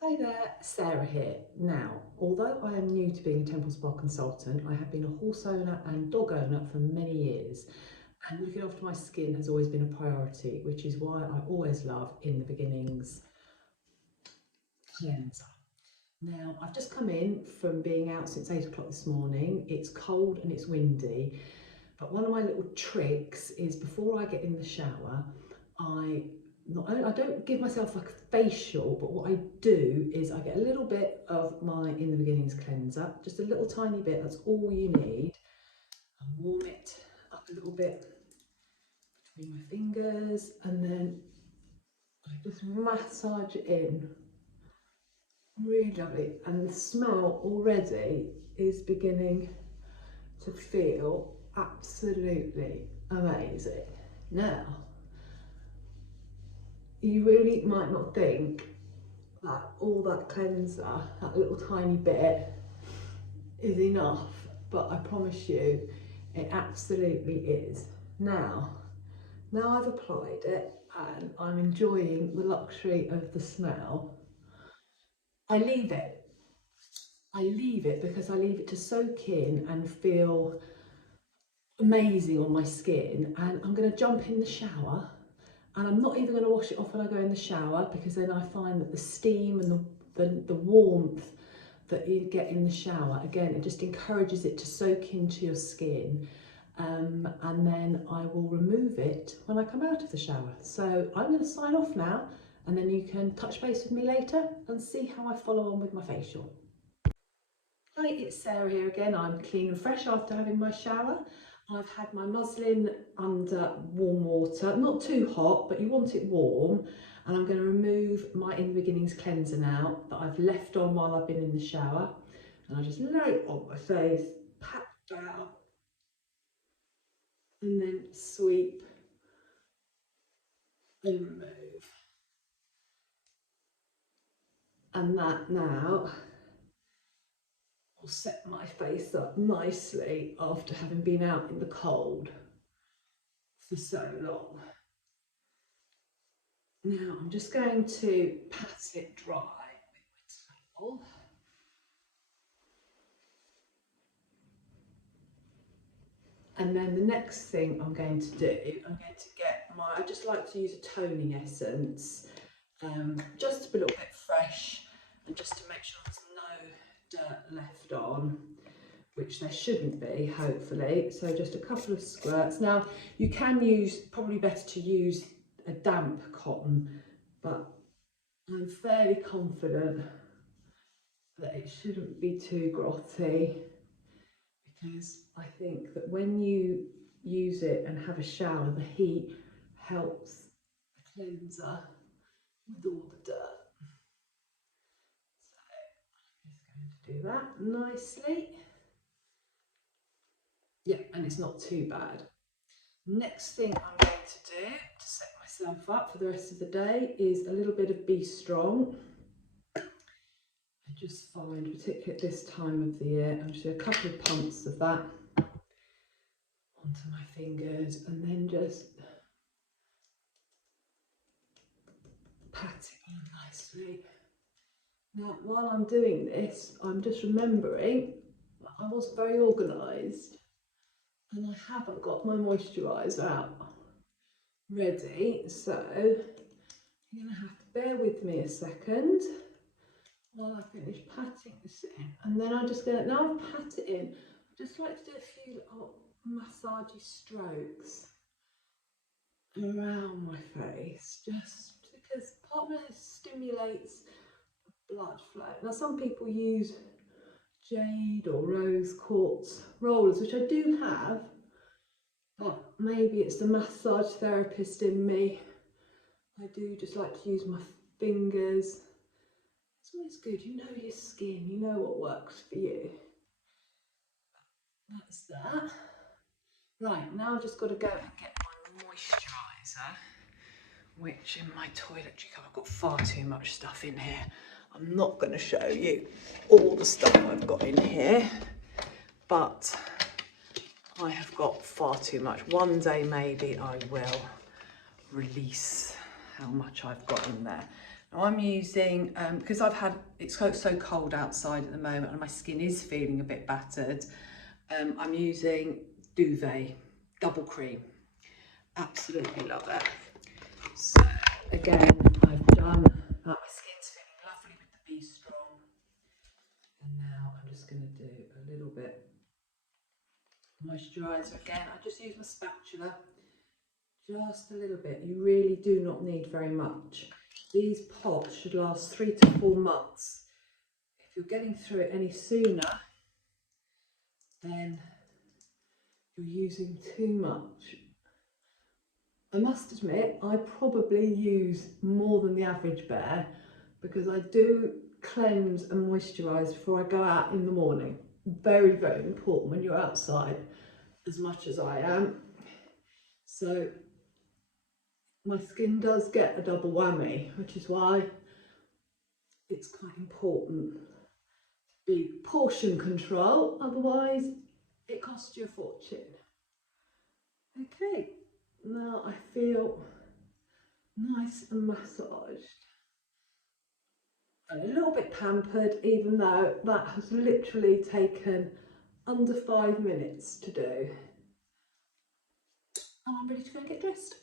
Hi there, Sarah here. Now, although I am new to being a Temple Spa consultant, I have been a horse owner and dog owner for many years, and looking after my skin has always been a priority, which is why I always love In the Beginnings cleanser. Now, I've just come in from being out since 8 o'clock this morning. It's cold and it's windy, but one of my little tricks is before I get in the shower, I don't give myself like a facial, but what I do is I get a little bit of my In the Beginnings cleanser, just a little tiny bit, that's all you need, and warm it up a little bit between my fingers, and then I just massage it in. Really lovely, and the smell already is beginning to feel absolutely amazing. Now, you really might not think that all that cleanser, that little tiny bit, is enough, but I promise you it absolutely is. Now I've applied it and I'm enjoying the luxury of the smell. I leave it. I leave it because I leave it to soak in and feel amazing on my skin, and I'm going to jump in the shower, and I'm not even going to wash it off when I go in the shower, because then I find that the steam and the warmth that you get in the shower, again, it just encourages it to soak into your skin, and then I will remove it when I come out of the shower. So I'm going to sign off now, and then you can touch base with me later and see how I follow on with my facial. Hi, it's Sarah here again. I'm clean and fresh after having my shower. I've had my muslin under warm water, not too hot, but you want it warm. And I'm going to remove my In the Beginnings cleanser now that I've left on while I've been in the shower. And I just lay it on my face, pat down, and then sweep and remove. And that now will set my face up nicely after having been out in the cold for so long. Now I'm just going to pat it dry with my towel. And then the next thing I'm going to do, I'm going to get I just like to use a toning essence, just to be a little bit fresh and just to make sure there's no dirt left on, which there shouldn't be, hopefully. So just a couple of squirts. Now you can use, probably better to use a damp cotton, but I'm fairly confident that it shouldn't be too grotty, because I think that when you use it and have a shower, the heat helps the cleanser with all the dirt. So I'm just going to do that nicely. Yeah, and it's not too bad. Next thing I'm going to do to set myself up for the rest of the day is a little bit of Be Strong. I just find, particularly at this time of the year, I'm just doing a couple of pumps of that onto my fingers, and then just pat it on nicely. Now, while I'm doing this, I'm just remembering that I wasn't very organised and I haven't got my moisturiser out ready, so you're going to have to bear with me a second while I finish patting this in. And then I'm just going to, now I've pat it in, I'd just like to do a few little massagey strokes around my face, just because part of it stimulates blood flow. Now some people use jade or rose quartz rollers, which I do have, but maybe it's the massage therapist in me. I do just like to use my fingers. It's always good, you know your skin, you know what works for you. That's that. Right, now I've just got to go and get my moisturiser, which in my toiletry cupboard, I've got far too much stuff in here. I'm not going to show you all the stuff I've got in here, but I have got far too much. One day maybe I will release how much I've got in there. Now I'm using, because it's so cold outside at the moment and my skin is feeling a bit battered, I'm using Duvet Double Cream. Absolutely love it. So again, I've done that. My skin's feeling lovely with the Be Strong. And now I'm just going to do a little bit moisturiser again. I just use my spatula, just a little bit. You really do not need very much. These pots should last 3 to 4 months. If you're getting through it any sooner, then you're using too much. I must admit, I probably use more than the average bear because I do cleanse and moisturise before I go out in the morning. Very, very important when you're outside, as much as I am. So my skin does get a double whammy, which is why it's quite important to be portion control, otherwise it costs you a fortune. Okay, now I feel nice and massaged and a little bit pampered, even though that has literally taken under 5 minutes to do. And I'm ready to go and get dressed.